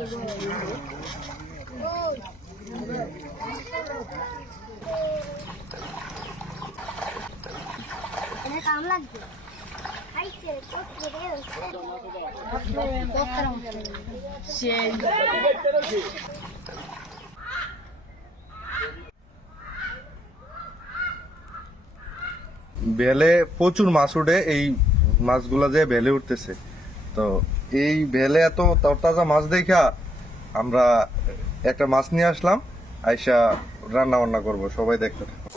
কাম লাগবে বেলে প্রচুর মাছ উঠে, এই মাছগুলা যে বেলে উঠতেছে। তো এই বেলে এত তরতাজা মাছ দেখা আমরা একটা মাছ নিয়ে আসলাম, আইসা রান্না বান্না করবো, সবাই দেখতে থাকো।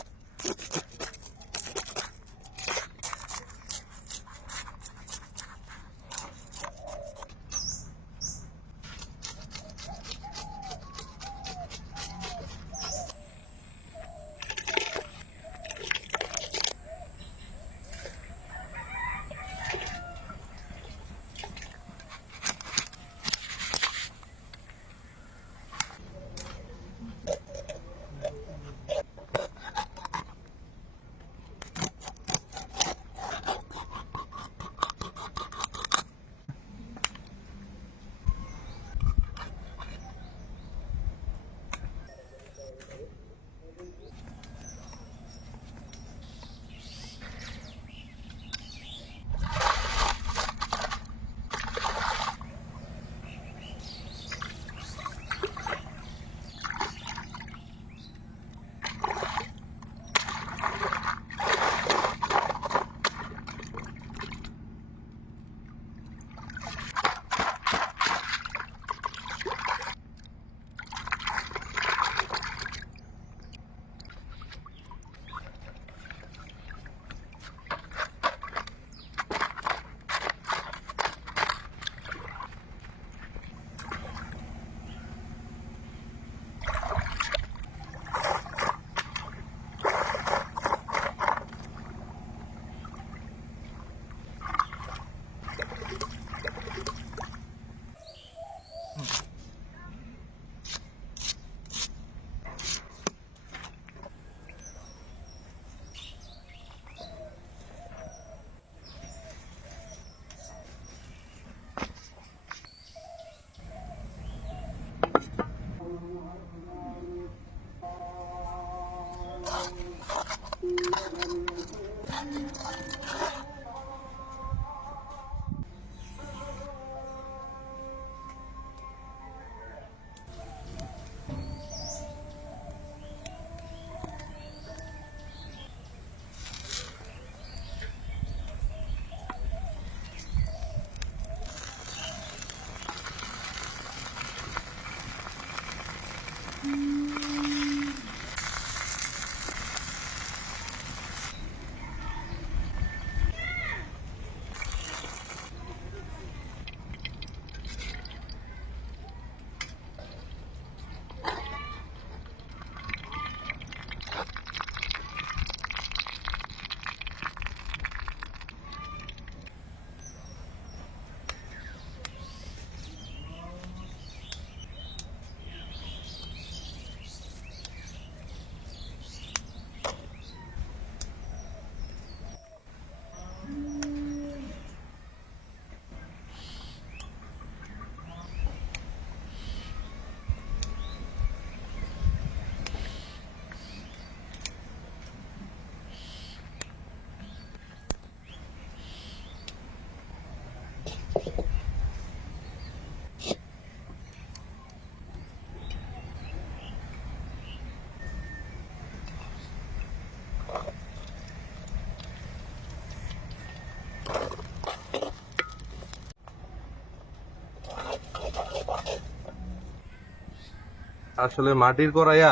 আসলে মাটির কড়াইয়া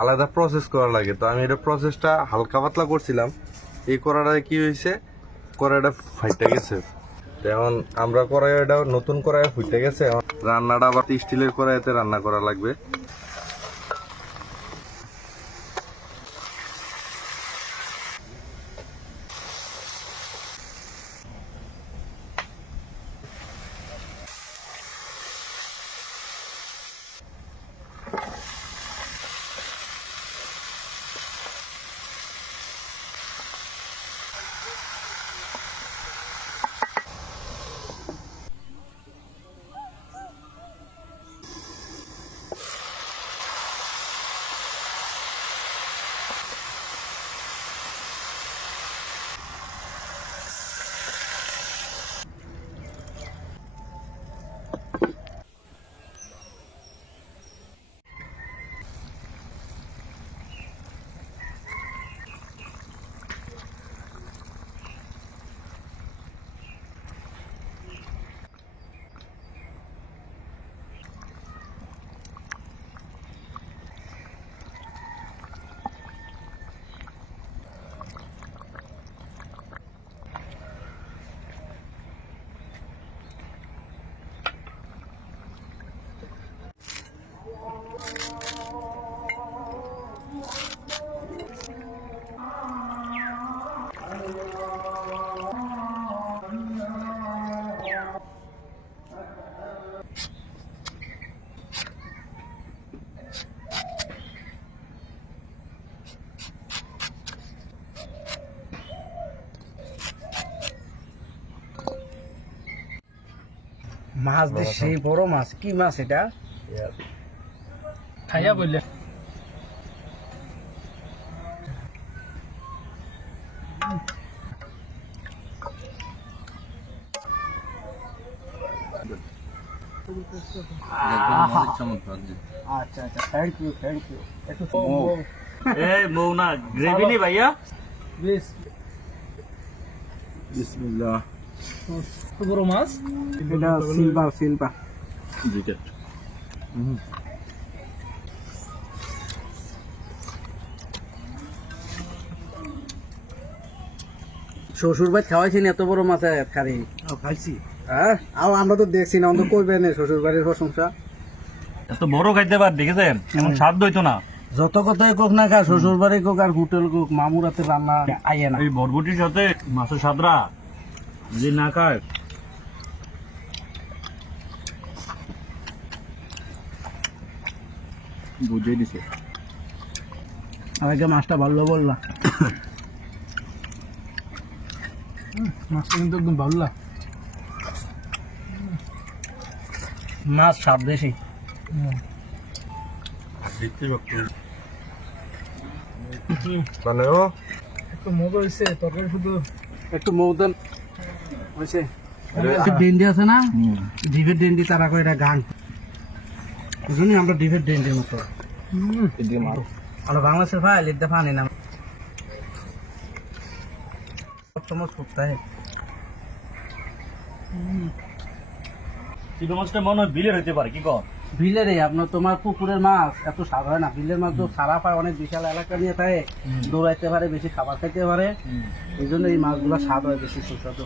আলাদা প্রসেস করা লাগে, তো আমি এটা প্রসেসটা হালকা পাতলা করছিলাম। এই কড়াইটা কি হয়েছে, কড়াইটা ফাইটে গেছে। এখন আমরা কড়াইটা নতুন কড়াই ফুটে গেছে, রান্নাটা আবার স্টিলের কড়াইতে রান্না করা লাগবে। মাছ দিয়ে সেই বড় মাছ, কি মাছ এটা? খাইয়া বললে আচ্ছা আচ্ছা, থ্যাংক ইউ থ্যাংক ইউ। একটু এই মৌ না গ্রেভি নি ভাইয়া। প্লিজ। বিসমিল্লাহ। বড় মাছ এটা, সিলভার সিলভার। দুইটা শ্বশুর ভাই খাওয়াইছেন এত বড় মাছের কারি? খাইছি। হ্যাঁ, আমরা তো দেখছি না, অন্তত কইবেন শ্বশুর বাড়ির প্রশংসা। এত বড় খাইতে পার দেখেছেন, এমন স্বাদ হইতো না। যত কথাই কোক না খা, শ্বশুর বাড়ি কোক আর হোটেল কোক, মামুর হাতে রান্না আইয়ে না। এই বরবটির সাথে মাছের স্বাদরা যদি না খায়, বুঝিয়ে দিছে। আমাকে মাছটা ভালো বললা। মাছটা কিন্তু একদম ভালো লাগ, মাছ স্বাদ বেশি। মানে ও একটু মজা হয়েছে, তরকারি শুধু একটু মৌদান হয়েছে। ডেন্ডি আছে না, ডিভের ডেন্ডি, তারা কয় এটা গান, এই জন্যই আমরা ডিভের ডেন্ডির মতো। আর বাংলাদেশের ভাই লিখতে পানি না, সবসময় ছুটতে হয়। চিংড়ি মাছটা মনে হয় বিলের হইতে পারে, কি কর? বিলের আপনার তোমার পুকুরের মাছ এত স্বাদ হয় না, বিলের মাছ তো সারা পায়, অনেক বিশাল এলাকা নিয়ে থাকে, দৌড়াইতে পারে, বেশি খাবার খাইতে পারে, এই জন্য এই মাছগুলো স্বাদ হয় বেশি সুস্বাদু।